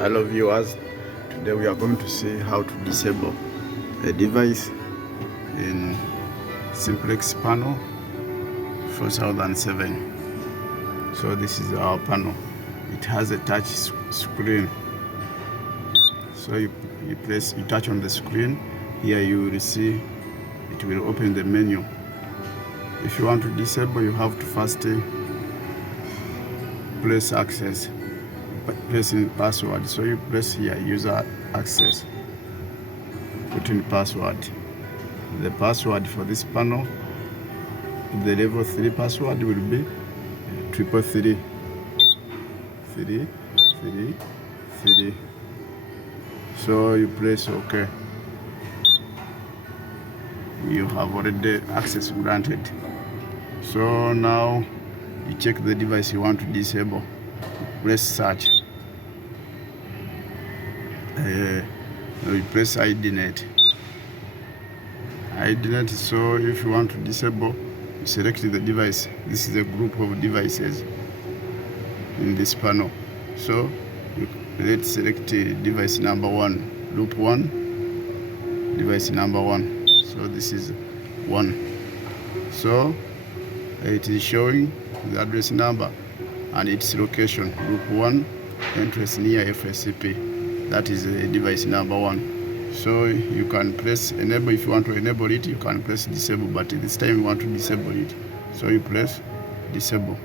Hello viewers, today we are going to see how to disable a device in simplex panel 4007. So this is our panel. It has a touch screen. So you touch on the screen. Here you will see it will open the menu. If you want to disable, you have to first press access, pressing password. So you press here user access, put in password. The password for this panel, the level 3 password will be 333. So you press OK. You have already access granted. So now you check the device you want to disable. Press search. You press IDNet. So if you want to disable, you select the device. This is a group of devices in this panel. So let's select device number 1, loop 1, device number 1. So this is 1. So it is showing the address number and its location, group 1, entrance near FSCP. That is device number 1. So you can press enable. If you want to enable it, you can press disable, but this time you want to disable it. So you press disable.